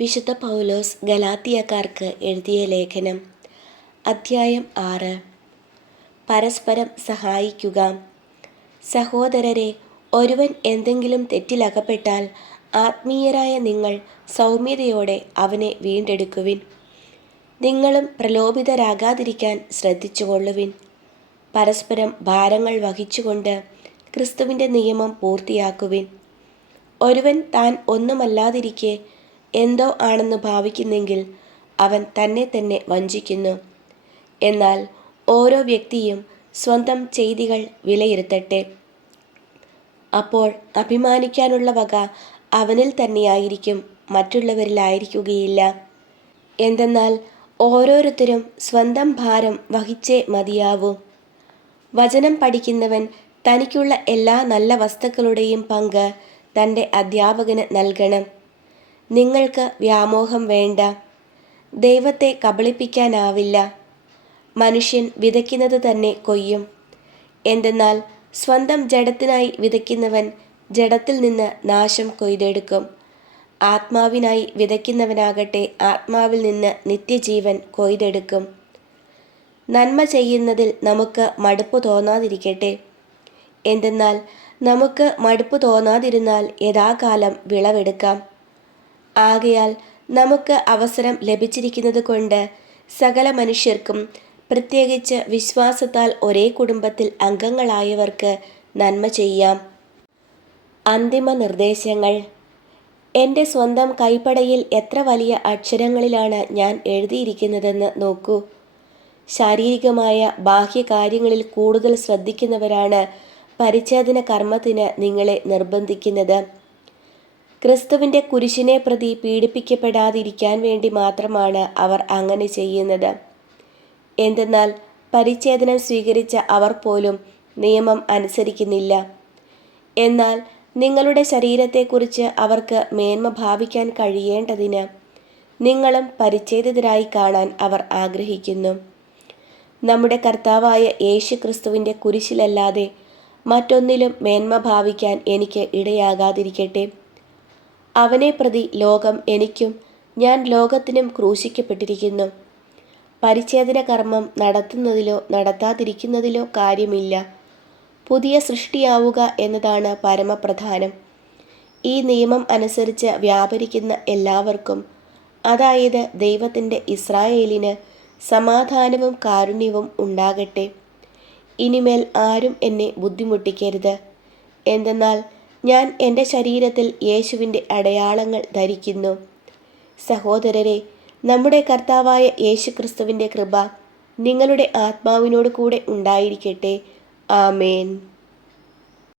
വിശുദ്ധ പൗലോസ് ഗലാത്തിയക്കാർക്ക് എഴുതിയ ലേഖനം അധ്യായം ആറ്. പരസ്പരം സഹായിക്കുക. സഹോദരരെ ഒരുവൻ എന്തെങ്കിലും തെറ്റിലകപ്പെട്ടാൽ ആത്മീയരായ നിങ്ങൾ സൗമ്യതയോടെ അവനെ വീണ്ടെടുക്കുവിൻ. നിങ്ങളും പ്രലോഭിതരാകാതിരിക്കാൻ ശ്രദ്ധിച്ചുകൊള്ളുവിൻ. പരസ്പരം ഭാരങ്ങൾ വഹിച്ചുകൊണ്ട് ക്രിസ്തുവിന്റെ നിയമം പൂർത്തിയാക്കുവിൻ. ഒരുവൻ താൻ ഒന്നുമല്ലാതിരിക്കെ എന്തോ ആണെന്ന് ഭാവിക്കുന്നെങ്കിൽ അവൻ തന്നെ തന്നെ വഞ്ചിക്കുന്നു. എന്നാൽ ഓരോ വ്യക്തിയും സ്വന്തം ചെയ്തികൾ വിലയിരുത്തട്ടെ. അപ്പോൾ അഭിമാനിക്കാനുള്ള വക അവനിൽ തന്നെയായിരിക്കും മറ്റുള്ളവരിലായിരിക്കുകയില്ല. എന്തെന്നാൽ ഓരോരുത്തരും സ്വന്തം ഭാരം വഹിച്ചേ മതിയാവൂ. വചനം പഠിക്കുന്നവൻ തനിക്കുള്ള എല്ലാ നല്ല വസ്തുക്കളുടെയും പങ്ക് തന്റെ അധ്യാപകന് നൽകണം. നിങ്ങൾക്ക് വ്യാമോഹം വേണ്ട. ദൈവത്തെ കബളിപ്പിക്കാനാവില്ല. മനുഷ്യൻ വിതയ്ക്കുന്നത് തന്നെ കൊയ്യും. എന്തെന്നാൽ സ്വന്തം ജഡത്തിനായി വിതയ്ക്കുന്നവൻ ജഡത്തിൽ നിന്ന് നാശം കൊയ്തെടുക്കും. ആത്മാവിനായി വിതയ്ക്കുന്നവനാകട്ടെ ആത്മാവിൽ നിന്ന് നിത്യജീവൻ കൊയ്തെടുക്കും. നന്മ ചെയ്യുന്നതിൽ നമുക്ക് മടുപ്പ് തോന്നാതിരിക്കട്ടെ. എന്തെന്നാൽ നമുക്ക് മടുപ്പ് തോന്നാതിരുന്നാൽ യഥാകാലം വിളവെടുക്കാം. ആകയാൽ നമുക്ക് അവസരം ലഭിച്ചിരിക്കുന്നത് കൊണ്ട് സകല മനുഷ്യർക്കും പ്രത്യേകിച്ച് വിശ്വാസത്താൽ ഒരേ കുടുംബത്തിൽ അംഗങ്ങളായവർക്ക് നന്മ ചെയ്യാം. അന്തിമ നിർദ്ദേശങ്ങൾ. എന്റെ സ്വന്തം കൈപ്പടയിൽ എത്ര വലിയ അക്ഷരങ്ങളിലാണ് ഞാൻ എഴുതിയിരിക്കുന്നതെന്ന് നോക്കൂ. ശാരീരികമായ ബാഹ്യകാര്യങ്ങളിൽ കൂടുതൽ ശ്രദ്ധിക്കുന്നവരാണ് പരിച്ഛേദന കർമ്മത്തിന് നിങ്ങളെ നിർബന്ധിക്കുന്നത്. ക്രിസ്തുവിന്റെ കുരിശിനെ പ്രതി പീഡിപ്പിക്കപ്പെടാതിരിക്കാൻ വേണ്ടി മാത്രമാണ് അവർ അങ്ങനെ ചെയ്യുന്നത്. എന്തെന്നാൽ പരിച്ഛേദനം സ്വീകരിച്ച അവർ പോലും നിയമം അനുസരിക്കുന്നില്ല. എന്നാൽ നിങ്ങളുടെ ശരീരത്തെക്കുറിച്ച് അവർക്ക് മേന്മ ഭാവിക്കാൻ കഴിയേണ്ടതിന് നിങ്ങളും പരിച്ഛേദിതരായി കാണാൻ അവർ ആഗ്രഹിക്കുന്നു. നമ്മുടെ കർത്താവായ യേശു ക്രിസ്തുവിന്റെ കുരിശിലല്ലാതെ മറ്റൊന്നിലും മേന്മ ഭാവിക്കാൻ എനിക്ക് ഇടയാകാതിരിക്കട്ടെ. അവനെ പ്രതി ലോകം എനിക്കും ഞാൻ ലോകത്തിനും ക്രൂശിക്കപ്പെട്ടിരിക്കുന്നു. പരിച്ഛേദന കർമ്മം നടത്തുന്നതിലോ നടത്താതിരിക്കുന്നതിലോ കാര്യമില്ല. പുതിയ സൃഷ്ടിയാവുക എന്നതാണ് പരമപ്രധാനം. ഈ നിയമം അനുസരിച്ച് വ്യാപരിക്കുന്ന എല്ലാവർക്കും അതായത് ദൈവത്തിന്റെ ഇസ്രായേലിന് സമാധാനവും കാരുണ്യവും ഉണ്ടാകട്ടെ. ഇനിമേൽ ആരും എന്നെ ബുദ്ധിമുട്ടിക്കരുത്. എന്തെന്നാൽ ഞാൻ എന്റെ ശരീരത്തിൽ യേശുവിന്റെ അടയാളങ്ങൾ ധരിക്കുന്നു. സഹോദരരെ നമ്മുടെ കർത്താവായ യേശുക്രിസ്തുവിന്റെ കൃപ നിങ്ങളുടെ ആത്മാവിനോട് കൂടെ ഉണ്ടായിരിക്കട്ടെ. ആമേൻ.